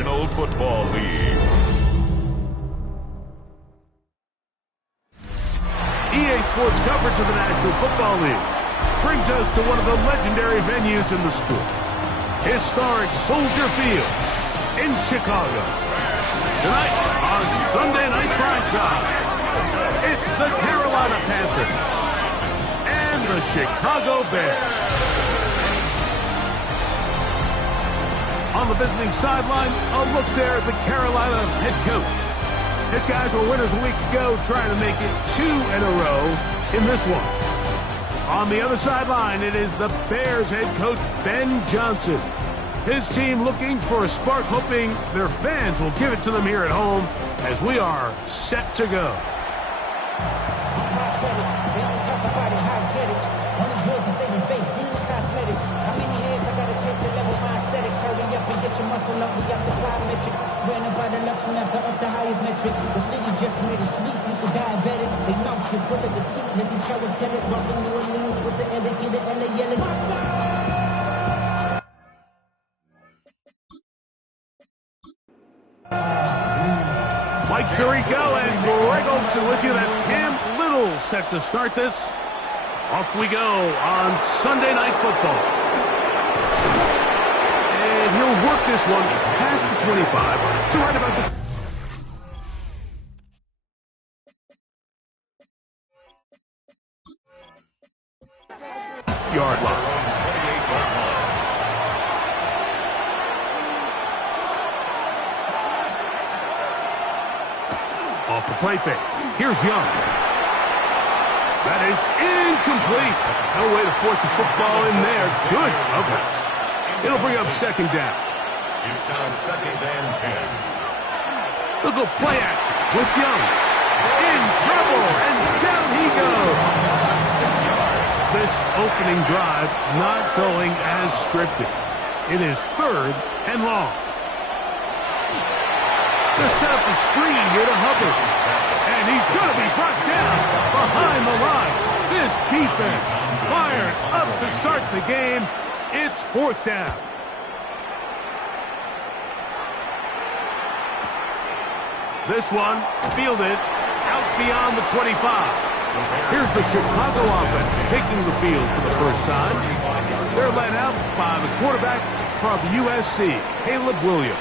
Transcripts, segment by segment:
National Football League. EA Sports coverage of the National Football League brings us to one of the legendary venues in the sport. Historic Soldier Field in Chicago. Tonight on Sunday Night Primetime, it's the Carolina Panthers and the Chicago Bears. On the visiting sideline, a look there at the Carolina head coach. His guys were winners a week ago, trying to make it 2 in a row in this one. On the other sideline, it is the Bears head coach, Ben Johnson. His team looking for a spark, hoping their fans will give it to them here at home as we are set to go. Muscle up, we got the plyometric. Ran up by the luxuriness up the highest metric. The city just made it sweet, people diabetic. They mouths get full of deceit. Let these cowards tell it. Rockin' New Orleans with the educated LA yelling. Mike Tirico and Greg Olson with you. That's Cam Little set to start this. Off we go on Sunday Night Football. And he'll work this one past the 25 to right about the yard line. Off the play fake. Here's Young. That is incomplete. No way to force the football in there. Good coverage. It'll bring up second down. It's now 2nd and 10. They'll go play action with Young. In trouble, and down he goes. 6 yards. This opening drive not going as scripted. It is 3rd and long. To set up the screen here to Hubbard. And he's going to be brought down behind the line. This defense fired up to start the game. It's 4th down. This one fielded out beyond the 25. Here's the Chicago offense taking the field for the first time. They're led out by the quarterback from USC, Caleb Williams.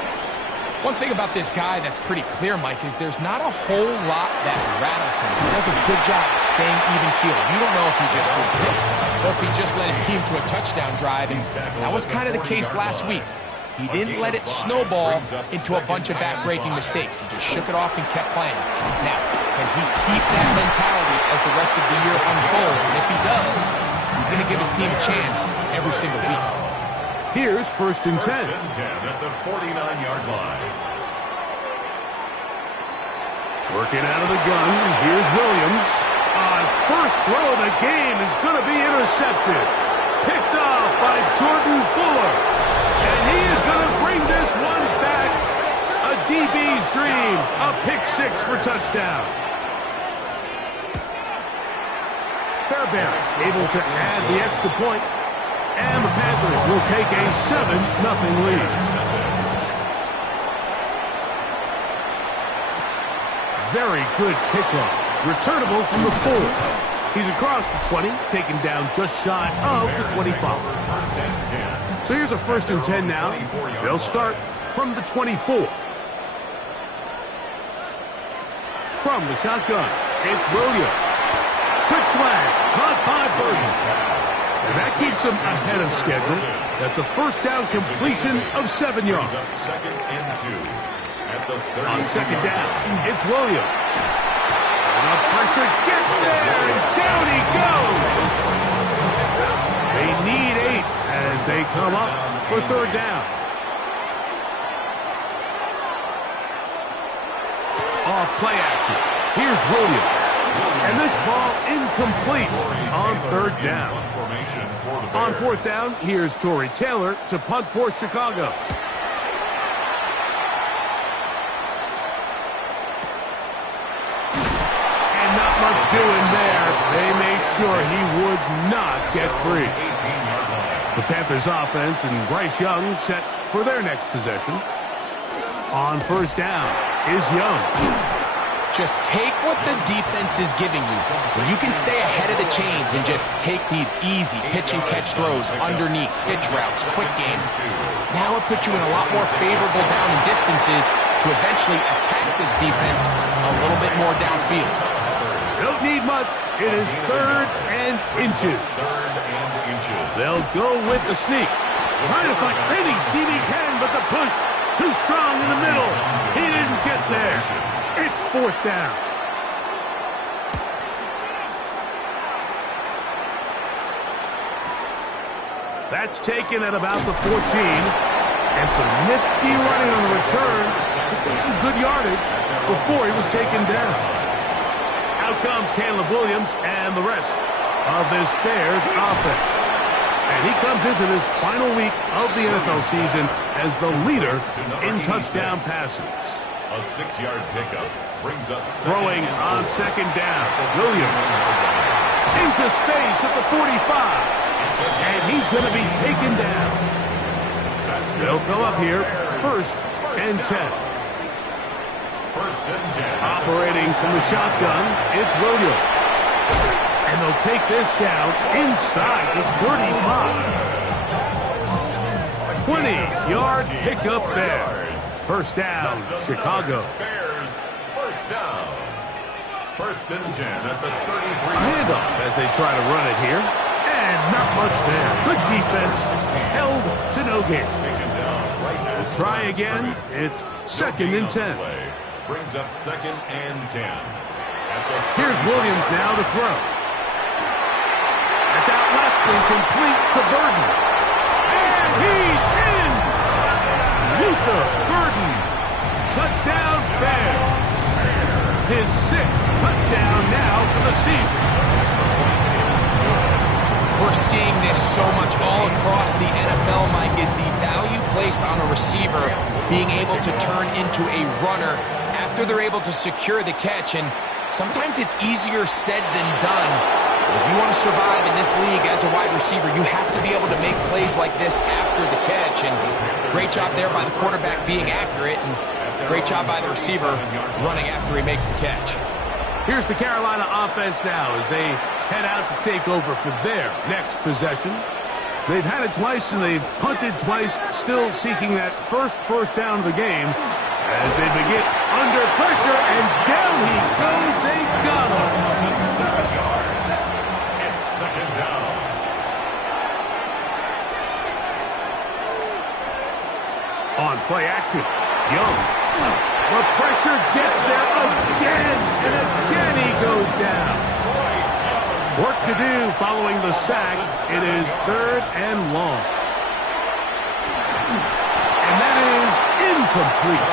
One thing about this guy that's pretty clear, Mike, is there's not a whole lot that rattles him. He does a good job of staying even-keeled. You don't know if he just threw a pick or if he just led his team to a touchdown drive, and that was kind of the case last week. He didn't let it snowball into a bunch of back-breaking mistakes. He just shook it off and kept playing. Now, can he keep that mentality as the rest of the year unfolds? And if he does, he's going to give his team a chance every single week. Here's 1st and 10. 1st and 10 at the 49-yard line. Working out of the gun, here's Williams. His first throw of the game is going to be intercepted. Picked off by Jordan Fuller. And he is going to bring this one back. A DB's dream. A pick-6 for touchdown. Fairbairn's able to add the extra point. And the Panthers will take a 7-0 lead. Very good kickoff. Returnable from the 4. He's across the 20, taken down just shy of the 25. So here's a 1st and 10 now. They'll start from the 24. From the shotgun, it's Williams. Quick slant, caught by Burton. And that keeps him ahead of schedule. That's a 1st down completion of 7 yards. 2nd and 2. At the On 2nd down, it's Williams. Enough pressure gets there, and down he goes. They need 8 as they come up for 3rd down. Off play action. Here's Williams. And this ball incomplete on 3rd down. On 4th down, here's Torrey Taylor to punt for Chicago. And not much doing there. They made sure he would not get free. The Panthers offense and Bryce Young set for their next possession. On first down is Young. Just take what the defense is giving you. When you can stay ahead of the chains and just take these easy pitch and catch throws underneath, pitch routes, quick game, now it puts you in a lot more favorable down and distances to eventually attack this defense a little bit more downfield. Don't need much. It is third and inches. They'll go with the sneak. Trying to find any seam he can, but the push too strong in the middle. He didn't get there. It's fourth down. That's taken at about the 14. And some nifty running on the return. Some good yardage before he was taken down. Out comes Caleb Williams and the rest of this Bears offense. And he comes into this final week of the NFL season as the leader in touchdown passes. A 6-yard pickup brings up throwing on second down. Williams into space at the 45. And he's going to be taken down. They'll go up here, first and 10. First and 10. Operating from the shotgun, it's Williams. And they'll take this down inside the 35. 20-yard pickup there. First down, Chicago. Bears, first down. First and 10 at the 33. A handoff as they try to run it here. And not much there. Good defense. Held to no gain. We'll try again. It's second and 10. Brings up second and 10. Here's Williams now to throw. That's out left and complete to Burden. And he's in! Luther Burden. Touchdown Bears. His 6th touchdown now for the season. We're seeing this so much all across the NFL, Mike, is the value placed on a receiver being able to turn into a runner after they're able to secure the catch. And sometimes it's easier said than done. If you want to survive in this league as a wide receiver, you have to be able to make plays like this after the catch. And great job there by the quarterback being accurate, and great job by the receiver running after he makes the catch. Here's the Carolina offense now as they head out to take over for their next possession. They've had it twice and they've punted twice, still seeking that first down of the game as they begin under pressure, and down he goes. They got him. 7 yards. It's second down. On play action, Young. The pressure gets there again, and again he goes down. Work to do following the sack. It is third and long. And that is incomplete.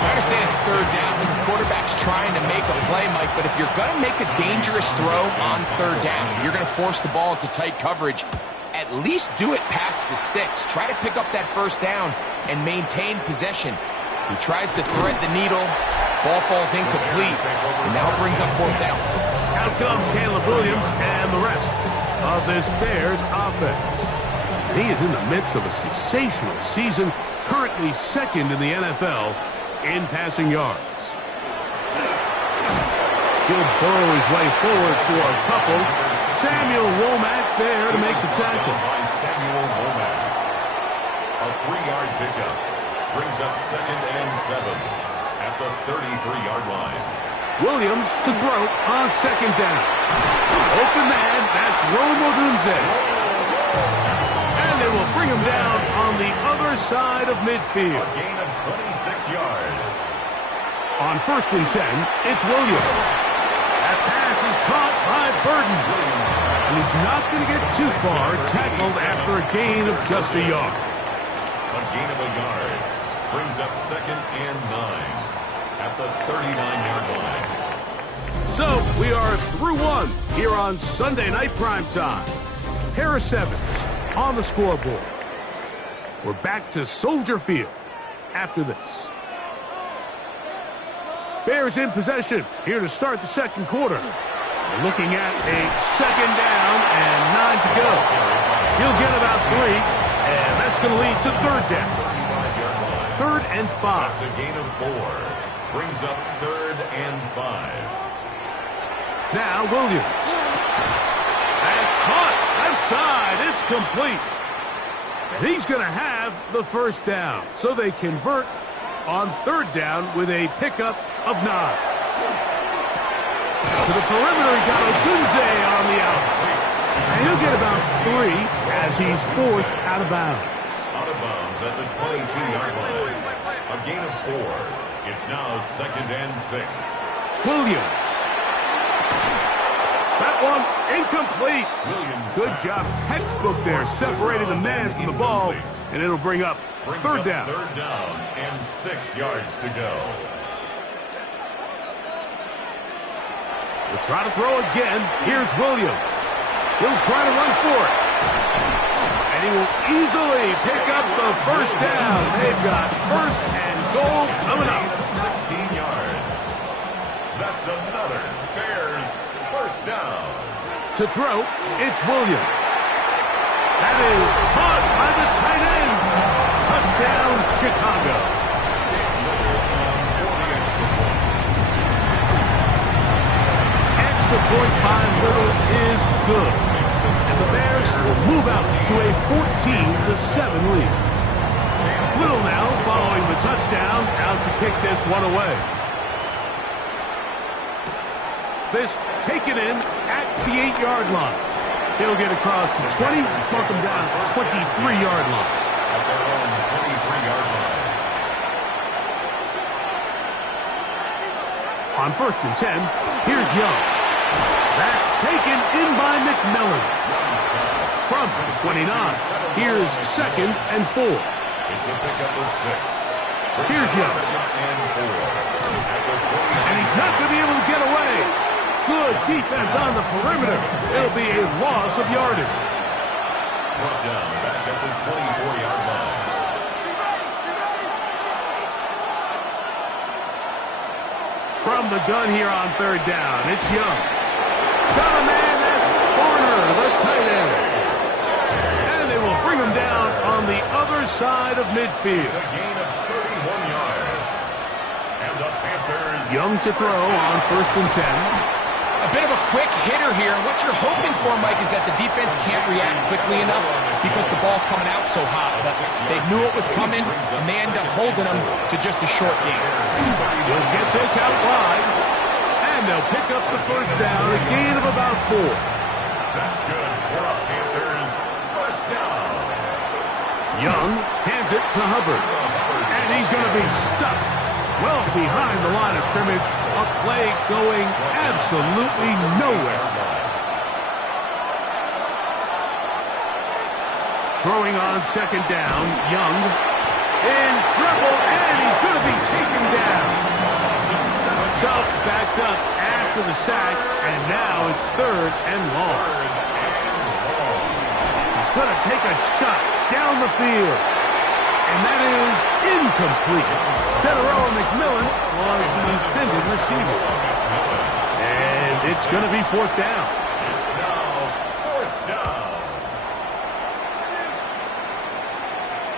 I understand it's third down and the quarterback's trying to make a play, Mike, but if you're going to make a dangerous throw on third down, you're going to force the ball into tight coverage, at least do it past the sticks. Try to pick up that first down and maintain possession. He tries to thread the needle. Ball falls incomplete. And now brings up fourth down. Out comes Caleb Williams and the rest of this Bears offense. He is in the midst of a sensational season, currently second in the NFL in passing yards. He'll burrow his way forward for a couple. Samuel Womack there to make the tackle. Samuel Womack. A 3-yard pickup brings up second and 7 at the 33-yard line. Williams to throw on second down. Open man, that's Rome Odunze. And they will bring him down on the other side of midfield. A gain of 26 yards. On first and 10, it's Williams. That pass is caught by Burden. And he's not going to get too far, tackled after a gain of just a yard. A gain of a yard brings up second and 9 at the 39-yard line. So we are through one here on Sunday Night Primetime. Harris Evans on the scoreboard. We're back to Soldier Field after this. Bears in possession here to start the second quarter. We're looking at a second down and 9 to go. He'll get about 3, and that's going to lead to third down. 3rd and 5. That's a gain of 4. Brings up 3rd and 5. Now Williams. That's caught. Left side. It's complete. And he's going to have the first down. So they convert on 3rd down with a pickup of 9. To the perimeter, he got Odunze on the out. And he'll get about 3 as he's forced out of bounds. Out of bounds at the 22-yard line. A gain of 4. It's now 2nd and 6. Williams. That one incomplete. Williams. Good job. Textbook there, separating the man from the ball. And it'll bring up 3rd down. 3rd down and 6 yards to go. We'll try to throw again. Here's Williams. He'll try to run for it. And he will easily pick up the first down. They've got 1st and goal coming up. 16 yards. That's another Bears first down. To throw, it's Williams. That is caught by the tight end. Touchdown, Chicago. Extra point by Little is good. And the Bears will move out to a 14-7 lead. Little now following the touchdown, out to kick this one away. This taken in at the 8-yard line. He'll get across the 20, mark him down at the 23-yard line. At their own 23-yard line. On 1st and 10, here's Young. That's taken in by McMillan. From the 29, here's 2nd and 4. It's a pickup of 6. Here's Young. And 4. And he's not going to be able to get away. Good defense on the perimeter. It'll be a loss of yardage. Brought down back at the 24-yard line. From the gun here on 3rd down, it's Young. Got a man, that's Horner, the tight end. And they will bring him down on the other side of midfield. It's a gain of 31 yards. And the Panthers... Young to throw on 1st and 10. A bit of a quick hitter here. What you're hoping for, Mike, is that the defense can't react quickly enough because the ball's coming out so hot. But they knew it was coming, and they end up holding them to just a short game. They'll get this out wide, and they'll pick up the first down, a gain of about 4. That's good for a Panthers first down. Young hands it to Hubbard, and he's going to be stuck well behind the line of scrimmage. A play going absolutely nowhere. Throwing on 2nd down, Young in trouble, and he's going to be taken down. So backed up after the sack, and now it's 3rd and long. He's going to take a shot down the field. And that is incomplete. Teteroa McMillan was the intended receiver. And it's going to be 4th down. It's now 4th down.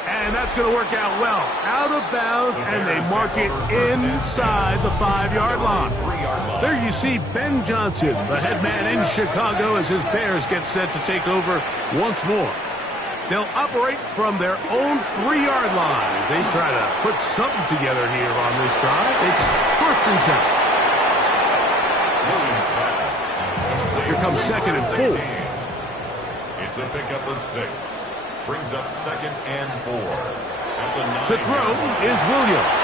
And that's going to work out well. Out of bounds, and they mark it inside the 5-yard line. There you see Ben Johnson, the head man in Chicago, as his Bears get set to take over once more. They'll operate from their own 3-yard line as they try to put something together here on this drive. It's 1st and 10. Here comes 2nd and 4. It's a pickup of 6. Brings up 2nd and 4. At the 9. To throw is Williams.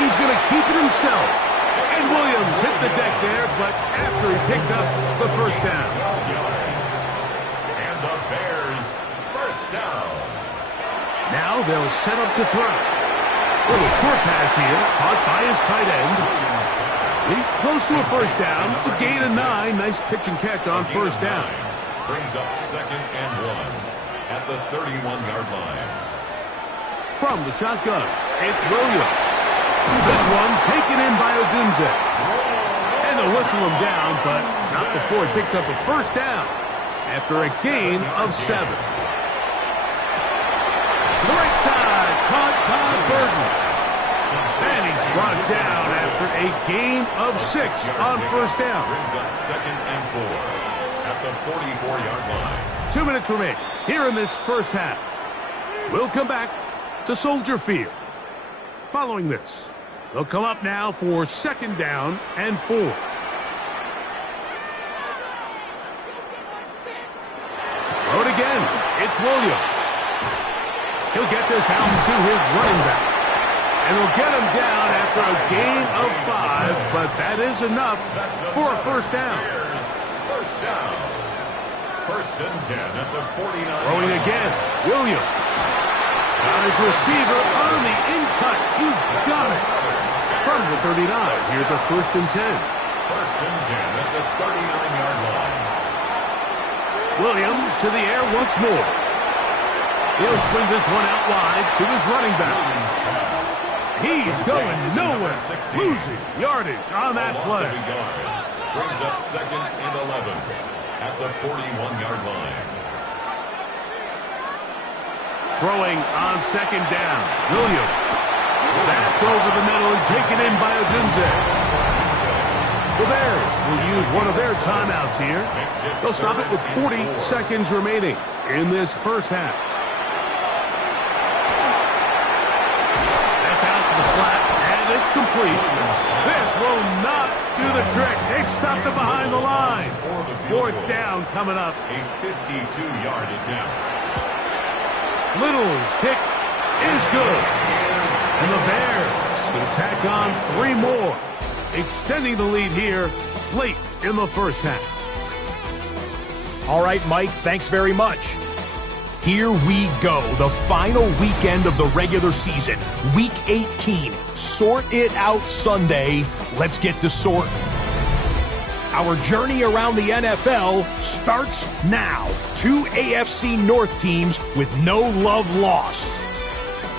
He's going to keep it himself. And Williams hit the deck there, but after he picked up the first down. And the Bears first down. Now they'll set up to throw. Little short pass here, caught by his tight end. He's close to a first down. It's a gain of 9. Nice pitch and catch on first down. Brings up 2nd and 1 at the 31-yard line. From the shotgun, it's Williams. This one taken in by Odunze. And they'll whistle him down, but not before he picks up a first down after a gain of 7. To the right side, caught by Burton. gain of 6 on first down. Brings up 2nd and 4 at the 44-yard line. 2 minutes remaining here in this first half. We'll come back to Soldier Field. Following this, they'll come up now for 2nd down and 4. Throw it again. It's Williams. He'll get this out to his running back. And he'll get him down after a gain of 5, but that is enough for a first down. First down. 1st and 10 at the 49. Throwing again. Williams. Got his receiver on the in-cut. He's got it. From the 39, here's a 1st and 10. 1st and 10 at the 39-yard line. Williams to the air once more. He'll swing this one out wide to his running back. He's going nowhere. Losing yardage on that play. Brings up 2nd and 11 at the 41-yard line. Throwing on 2nd down. Williams. That's over the middle and taken in by Odunze. The Bears will use one of their timeouts here. They'll stop it with 40 seconds remaining in this first half. That's out to the flat, and it's complete. This will not do the trick. They've stopped it behind the line. 4th down coming up. A 52-yard attempt. Little's kick is good. And the Bears will tack on 3 more, extending the lead here late in the first half. All right, Mike, thanks very much. Here we go, the final weekend of the regular season. Week 18, Sort It Out Sunday. Let's get to sorting. Our journey around the NFL starts now. 2 AFC North teams with no love lost.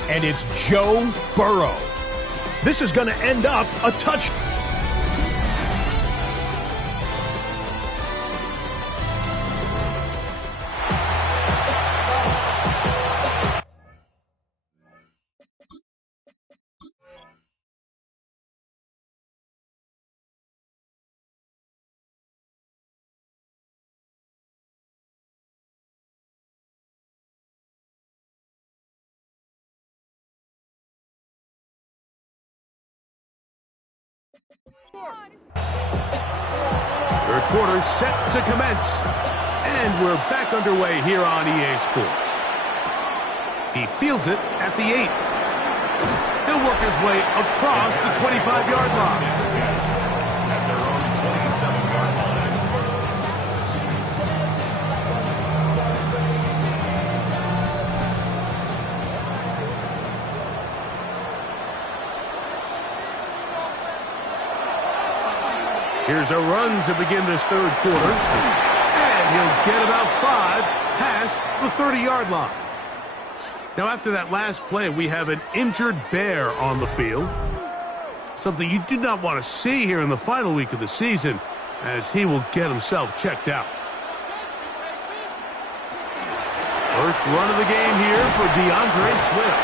And it's Joe Burrow. This is going to end up a touchdown. Third quarter set to commence. And we're back underway here on EA Sports. He fields it at the 8. He'll work his way across the 25-yard line. At their own 27-yard line. Here's a run to begin this third quarter. And he'll get about 5 past the 30-yard line. Now, after that last play, we have an injured Bear on the field. Something you do not want to see here in the final week of the season, as he will get himself checked out. First run of the game here for DeAndre Swift.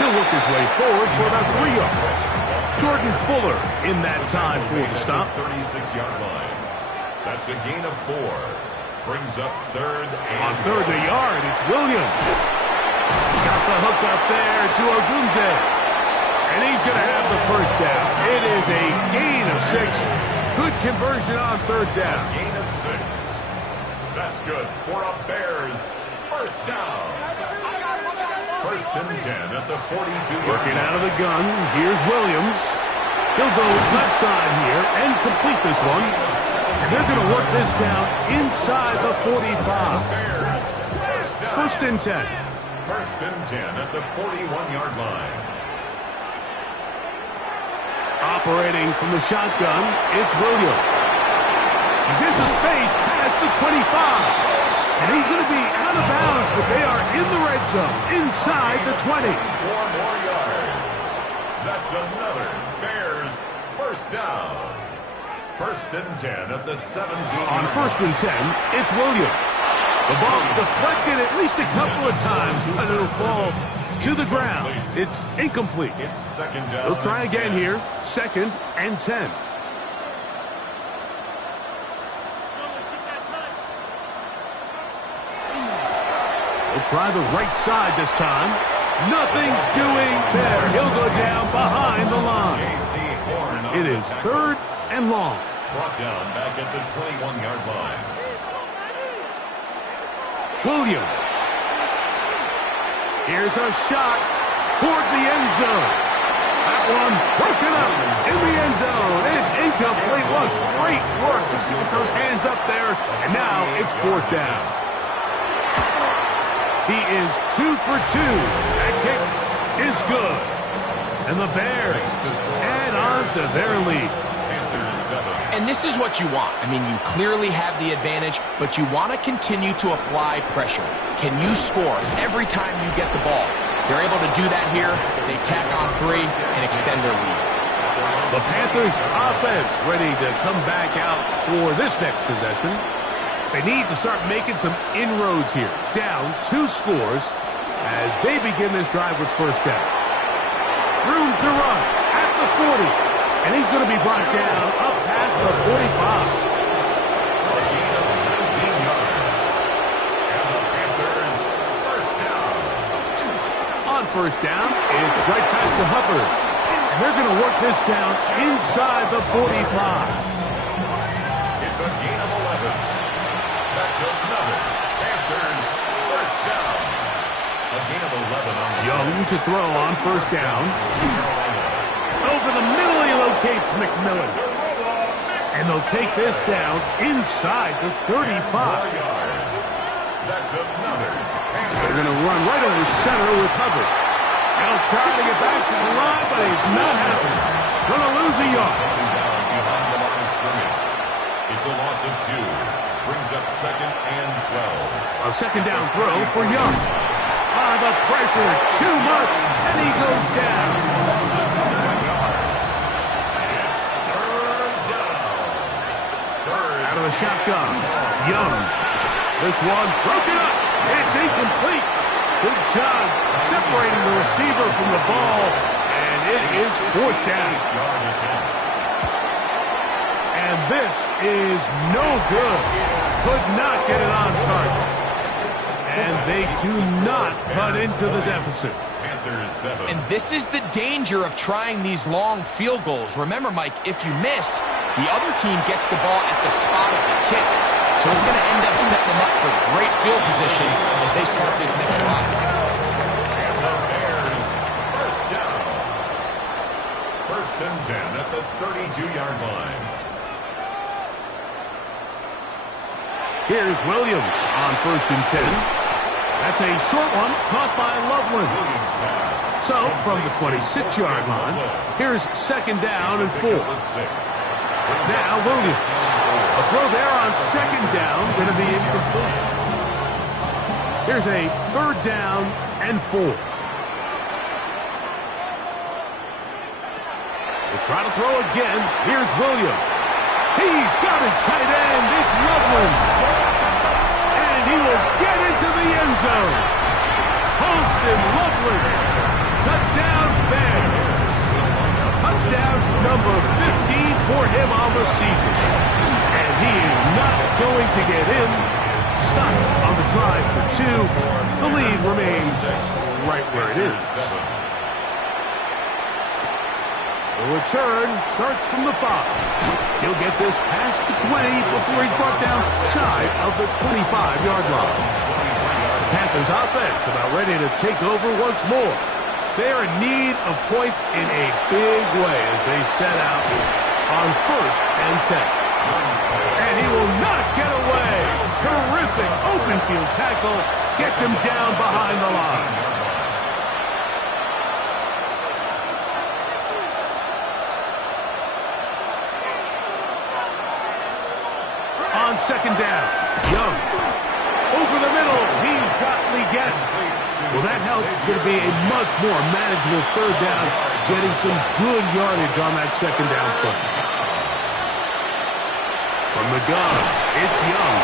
He'll work his way forward for about 3 yards. Jordan Fuller in that time for the stop. 36-yard line. That's a gain of 4. Brings up 3rd and on 3rd and a yard, it's Williams. Got the hook up there to Ogunze. And he's going to have the first down. It is a gain of 6. Good conversion on 3rd down. Gain of 6. That's good for a Bears first down. 1st and 10 at the 42. Working out of the gun. Here's Williams. He'll go left side here and complete this one. And they're going to work this down inside the 45. 1st and 10. 1st and 10 at the 41-yard line. Operating from the shotgun, it's Williams. He's into space past the 25. And he's going to be out of bounds, but they are in the red zone, inside the 20. 4 more yards. That's another Bears first down. 1st and 10 at the 17. On 1st and 10, it's Williams. The ball deflected at least a couple of times, but it'll fall to the ground. It's incomplete. It's second down. They'll try and again 10. here. 2nd and 10. They'll try the right side this time. Nothing doing there. He'll go down behind the line. J.C. Horn on It the is tackle. 3rd and long. Brought down back at the 21-yard line. Williams. Here's a shot toward the end zone. That one broken up in the end zone. It's incomplete. What great work just to get those hands up there. And now it's 4th down. He is 2 for 2. That kick is good. And the Bears add on to their lead. Panthers 7. And this is what you want. I mean, you clearly have the advantage, but you want to continue to apply pressure. Can you score every time you get the ball? They're able to do that here. They tack on 3 and extend their lead. The Panthers offense ready to come back out for this next possession. They need to start making some inroads here. Down 2 scores as they begin this drive with 1st down. Room to run at the 40. And he's going to be brought down up past the 45. A gain of 19 yards. And the Panthers first down. On 1st down, it's right past to Hubbard. And they're going to work this down inside the 45. It's a gain of 11. That's another Panthers first down. A gain of 11 on the Young to throw on 1st down. Over the middle he locates McMillan. And they'll take this down inside the 35. yards. That's another They're going to run right over center with Hubbard. They'll try to get back to the line, but it's not happening. Going to lose a yard. Coming down behind the line of scrimmage. It's a loss of 2. Brings up 2nd and 12. A 2nd down throw for Young. The pressure, too much, and he goes down. It's 3rd down. Out of the shotgun, Young. This one broken up. It's incomplete. Good job separating the receiver from the ball, and it is 4th down. And this is no good. Could not get it on target. And they do not cut into the deficit. Panthers 7. And this is the danger of trying these long field goals. Remember, Mike, if you miss, the other team gets the ball at the spot of the kick. So it's going to end up setting them up for great field position as they start this next drive. And the Bears first down. 1st and 10 at the 32-yard line. Here's Williams on 1st and 10. That's a short one caught by Loveland. Williams pass. So, from the 26-yard line, here's 2nd down and 4. Now Williams. A throw there on 2nd down, going to be incomplete. Here's a 3rd down and 4. We'll try to throw again. Here's Williams. He's got his tight end. It's Loveland. And he will get into the end zone. Holston Loveland. Touchdown Bears. Touchdown number 15 for him on the season. And he is not going to get in. Stuck on the drive for 2. The lead remains right where it is. The return starts from the 5. He'll get this past the 20 before he's brought down shy of the 25-yard line. Panthers offense about ready to take over once more. They are in need of points in a big way as they set out on 1st and 10. And he will not get away. Terrific open field tackle gets him down behind the line. On 2nd down, Young. Over the middle, he's got Leggett. Well, that helps. It's going to be a much more manageable 3rd down, getting some good yardage on that 2nd down play. From the gun, it's Young.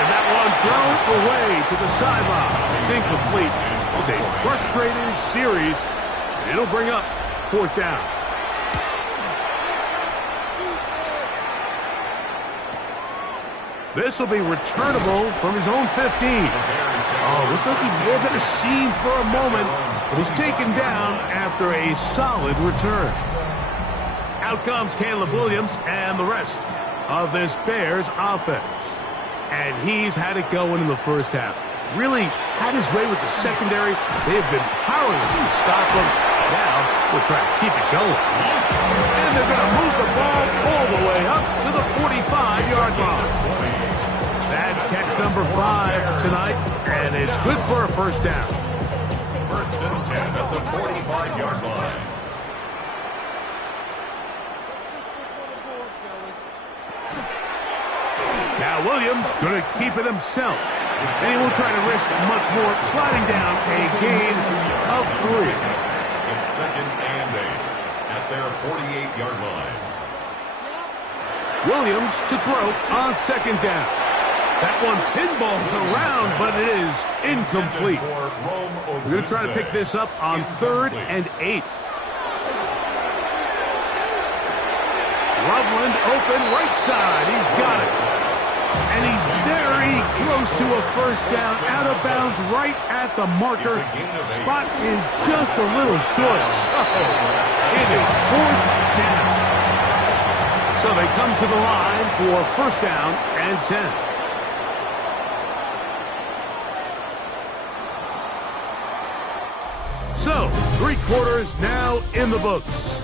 And that one throws away to the sideline. It's incomplete. was a frustrating series. It'll bring up 4th down. This will be returnable from his own 15. Oh, looked like he may have had a seam for a moment, but he's taken down after a solid return. Out comes Caleb Williams and the rest of this Bears offense. And he's had it going in the first half. Really had his way with the secondary. They have been powerless to stop him. Now we'll try to keep it going. And they're going to move the ball all the way up to the 45-yard line. That's catch number 5 tonight, and it's good for a first down. 1st and 10 at the 45-yard line. Now Williams going to keep it himself, and he won't try to risk much more, sliding down a gain of 3. It's 2nd and 8 at their 48-yard line. Williams to throw on 2nd down. That one pinballs around, but it is incomplete. We're going to try to pick this up on 3rd and 8. Loveland open right side. He's got it. And he's very close to a first down, out of bounds right at the marker. Spot is just a little short. So it is 4th down. So they come to the line for first down and 10. So, 3 quarters now in the books.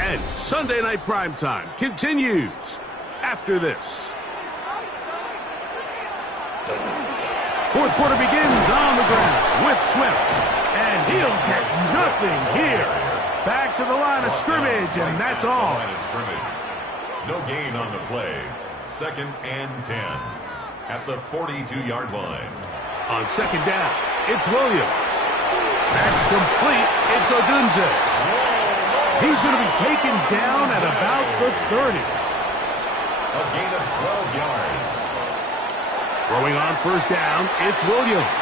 And Sunday Night Primetime continues after this. 4th quarter begins on the ground with Swift. And he'll get nothing here. Back to the line of scrimmage, and that's all. No gain on the play. 2nd and 10 at the 42-yard line. On 2nd down, it's Williams. That's complete. It's Odunze. He's going to be taken down at about the 30. A gain of 12 yards. Throwing on first down, it's Williams.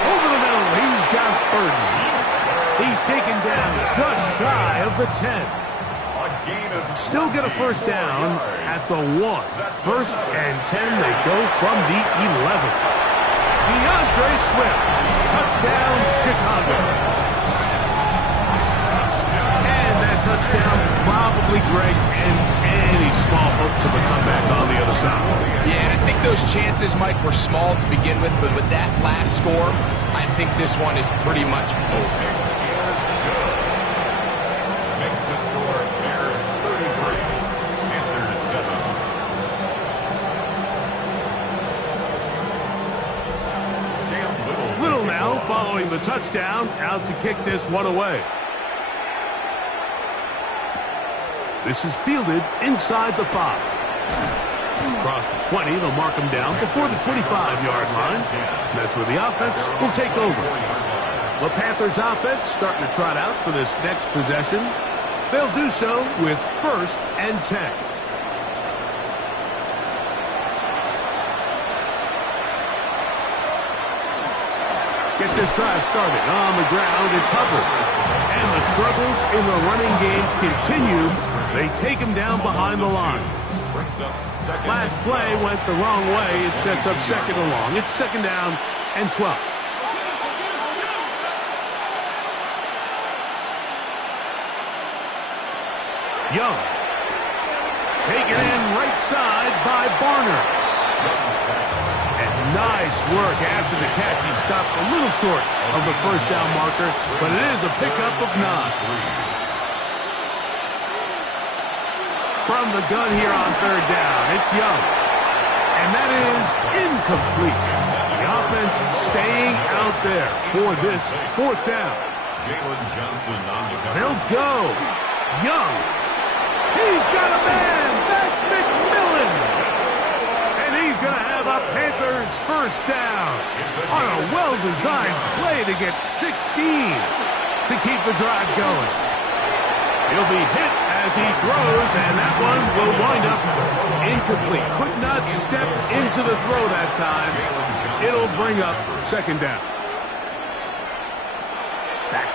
Over the middle, he's got Burton. He's taken down just shy of the 10. A gain of Still get a first down at the 1. 1st and 10, they go from the 11. DeAndre Swift, touchdown Chicago. And that touchdown probably, Greg, ends any small hopes of a comeback on the other side. Yeah, and I think those chances, Mike, were small to begin with, but with that last score, I think this one is pretty much over. Makes the score Bears 33, Panthers 7. Little now following the touchdown, out to kick this one away. This is fielded inside the 5. Across the 20, they'll mark him down before the 25-yard line. That's where the offense will take over. The Panthers offense starting to trot out for this next possession. They'll do so with 1st and 10. Get this drive started on the ground. It's Hubbard. And the struggles in the running game continue. They take him down behind the line. Last play went the wrong way. It sets up 2nd and long. It's 2nd down and 12. Young. Taken in right side by Barner. And nice work after the catch. He stopped a little short of the first down marker, but it is a pickup of 9. From the gun here on 3rd down, it's Young. And that is incomplete. The offense staying out there for this 4th down. Jalen Johnson on the cover. They'll go. Young. He's got a man. That's McMillan. And he's going to have a Panthers first down on a well-designed play to get 16 to keep the drive going. He'll be hit as he throws, and that one will wind up incomplete. Could not step into the throw that time. It'll bring up 2nd down.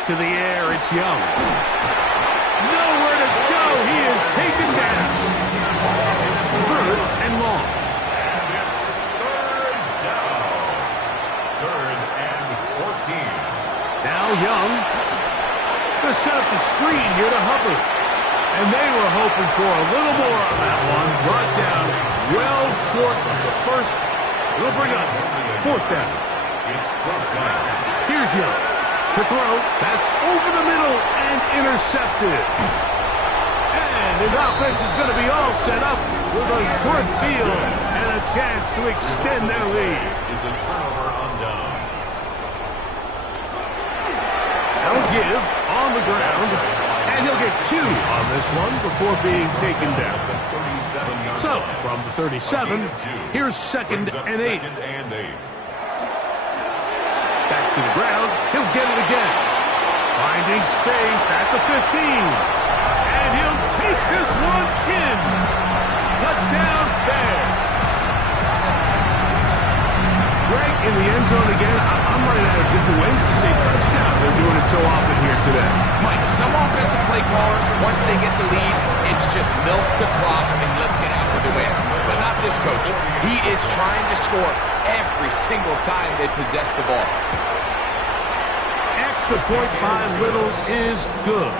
to the air. It's Young. Nowhere to go. He is taken down. 3rd and long. And it's 3rd down. 3rd and 14. Now Young. Going to set up the screen here to Hubbard. And they were hoping for a little more on that one. Brought down well short of the first. It'll bring up 4th down. It's 4th down. Here's Young. To throw. That's over the middle and intercepted. And his offense is going to be all set up with a short field and a chance to extend their lead. Is a turnover on downs. They'll give on the ground. And he'll get 2 on this one before being taken down. So, from the 37, here's 2nd and 8. Back to the ground. He'll get it again. Finding space at the 15. And he'll take this one in. Touchdown Bears. Greg, in the end zone again. I'm running out of different ways to say touchdown. They're doing it so often here today. Mike, some offensive play callers, once they get the lead, it's just milk the clock and let's get out with the win. But not this coach. He is trying to score every single time they possess the ball. Extra point by Little is good.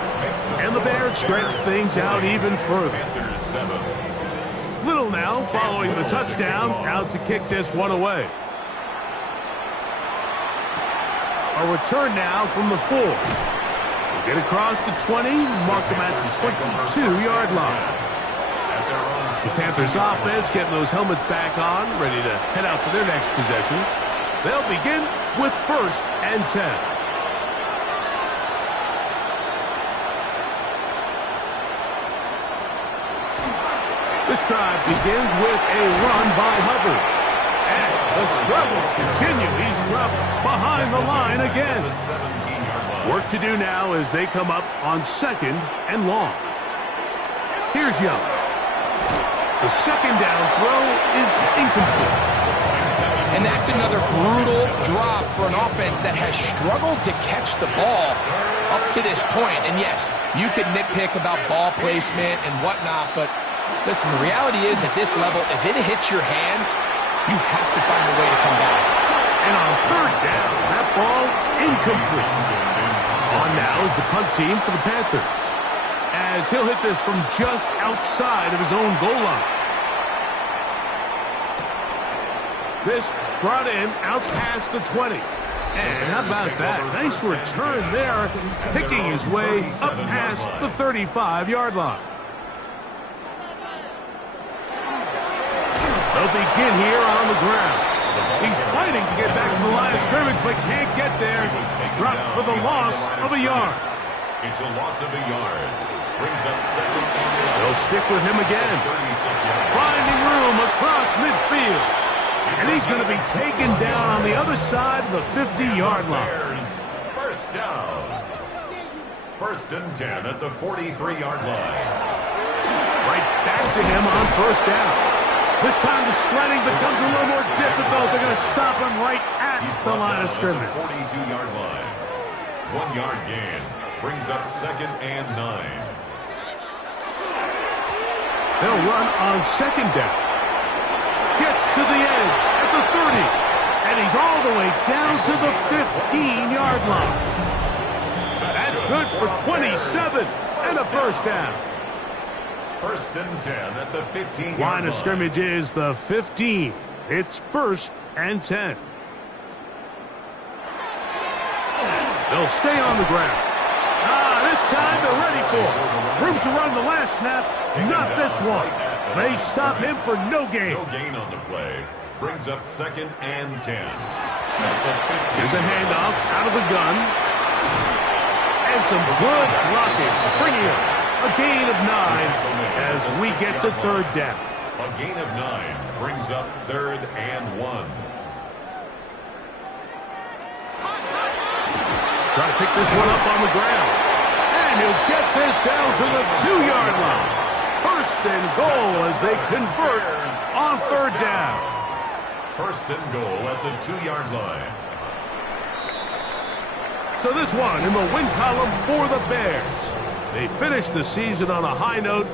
And the Bears stretch things out even further. Little now following the touchdown, out to kick this one away. A return now from the 4. They get across the 20, mark them at the 22-yard line. The Panthers offense getting those helmets back on, ready to head out for their next possession. They'll begin with 1st and 10. This drive begins with a run by Hubbard. And the struggles continue. He's dropped behind the line again. Work to do now as they come up on 2nd and long. Here's Young. The 2nd down throw is incomplete. And that's another brutal drop for an offense that has struggled to catch the ball up to this point. And yes, you could nitpick about ball placement and whatnot, but listen, the reality is at this level, if it hits your hands, you have to find a way to come back. And on 3rd down, that ball incomplete. On now is the punt team for the Panthers, as he'll hit this from just outside of his own goal line. This brought in out past the 20. And how about that? Nice return there, picking his way up past the 35-yard line. They'll begin here on the ground. He's fighting to get back to the line of scrimmage, but can't get there. Dropped for the loss of a yard. It's a loss of a yard. Brings up 2nd and 8. They'll stick with him again. Finding room across midfield. And he's going to be taken down on the other side of the 50-yard line. 1st down. 1st and 10 at the 43-yard line. Right back to him on 1st down. This time the sledding becomes a little more difficult. They're going to stop him right at the line of scrimmage. 42-yard line. 1-yard gain. Brings up 2nd and 9. They'll run on 2nd down. Gets to the edge at the 30. And he's all the way down to the 15-yard line. That's good for 27 and a 1st down. 1st and 10 at the 15-yard line. Line of scrimmage is the 15. It's 1st and 10. They'll stay on the ground. This time they're ready for it. Room to run the last snap. Not this one. They stop him for no gain. No gain on the play. Brings up 2nd and 10. Here's a handoff out of the gun. And some good blocking. Springing up. A gain of 9 as we get to 3rd down. A gain of 9 brings up 3rd and 1. Try to pick this one up on the ground. And he'll get this down to the 2-yard line. 1st and goal as they convert on 3rd down. 1st and goal at the 2-yard line. So this one in the win column for the Bears. They finished the season on a high note.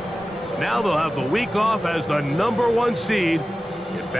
So now they'll have the week off as the #1 seed.